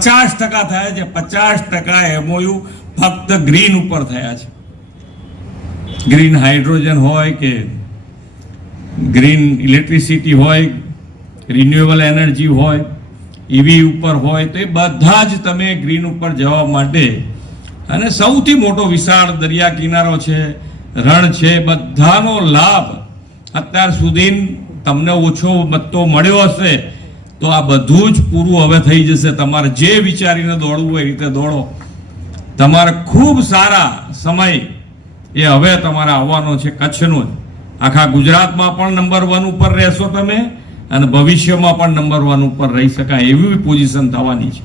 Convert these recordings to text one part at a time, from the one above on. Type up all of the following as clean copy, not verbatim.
50% થયા છે. 50% MOU ફક્ત ગ્રીન ઉપર થયા છે. ગ્રીન હાઇડ્રોજન હોય કે ગ્રીન ઇલેક્ટ્રિસિટી હોય, રિન્યુએબલ એનર્જી હોય, ઈવી ઉપર હોય, તો એ બધા જ તમે ગ્રીન ઉપર જવા માટે, અને સૌથી મોટો વિશાળ દરિયા કિનારો છે, રણ છે, બધાનો લાભ અત્યાર સુધી તમને ઓછો મત્તો મળ્યો હશે તો આ બધું જ પૂરું હવે થઈ જશે. તમારે જે વિચારીને દોડવું હોય એ રીતે દોડો. તમારે ખૂબ સારા સમય એ હવે તમારે આવવાનો છે. કચ્છનો જ, આખા ગુજરાતમાં પણ નંબર 1 ઉપર રહેશો તમે, અને ભવિષ્યમાં પણ નંબર 1 ઉપર રહી શકાય એવી પોઝિશન થવાની છે.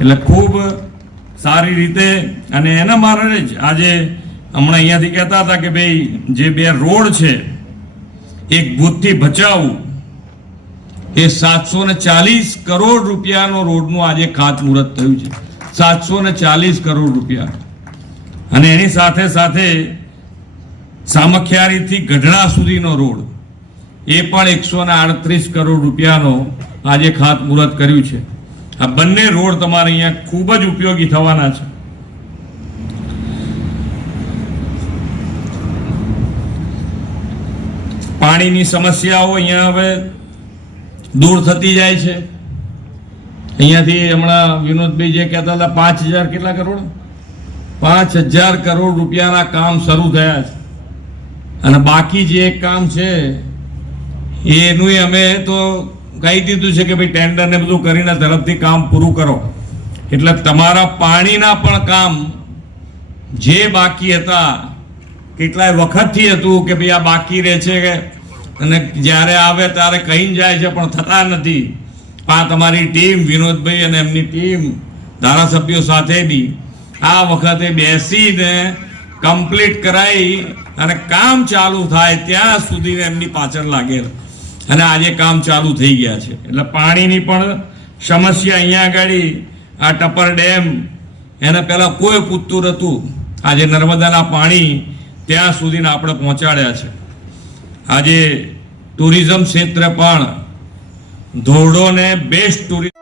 એટલે ખૂબ સારી રીતે, અને એના માટે જ આજે હમણાં અહીંયાથી કહેતા હતા કે ભાઈ જે 2 રોડ છે, એક ભૂતથી ભચાઉ, એ 740 કરોડ રૂપિયાનો રોડનું આજે ખાતમુહૂર્ત થયું છે. 740 કરોડ રૂપિયા. અને એની સાથે સાથે સામખિયારીથી ગઢડા સુધીનો રોડ, એ પણ 138 કરોડ રૂપિયાનો આજે ખાતમુહૂર્ત કર્યું છે. આ બંને રોડ તમારે અહીંયા ખૂબ જ ઉપયોગી થવાના છે. પાણીની સમસ્યાઓ અહીંયા હવે દૂર થતી જાય છે. અહીંયાથી હમણાં વિનોદભાઈ જે કહેતા હતા 5000 કેટલા કરોડ, 5000 કરોડ રૂપિયાના કામ શરૂ થયા છે. અને બાકી જે એક કામ છે એનું અમે તો કહી દીધું છે કે ભાઈ ટેન્ડર ને બધું કરીને ઝડપથી કામ પૂરું કરો. એટલે તમારા પાણીના પણ કામ જે બાકી હતા, કેટલાય વખતથી હતું કે ભાઈ આ બાકી રહે છે, અને જ્યારે આવે ત્યારે કહીને જાય છે પણ થતા નથી. આ તમારી ટીમ, વિનોદભાઈ અને એમની ટીમ, ધારાસભ્યો સાથેની આ વખતે બેસીને કમ્પ્લીટ કરાવી અને કામ ચાલુ થાય ત્યાં સુધી એમની પાછળ લાગેલ, અને આજે કામ ચાલુ થઈ ગયા છે. એટલે પાણીની પણ સમસ્યા અહીંયા આગળ, આ ટપર ડેમ, એને પહેલાં કોઈ પૂછતું નહોતું, આજે નર્મદાના પાણી ત્યાં સુધીને આપણે પહોંચાડ્યા છે. આજે ટુરિઝમ ક્ષેત્રે પણ ધોરડોને બેસ્ટ ટુરિઝમ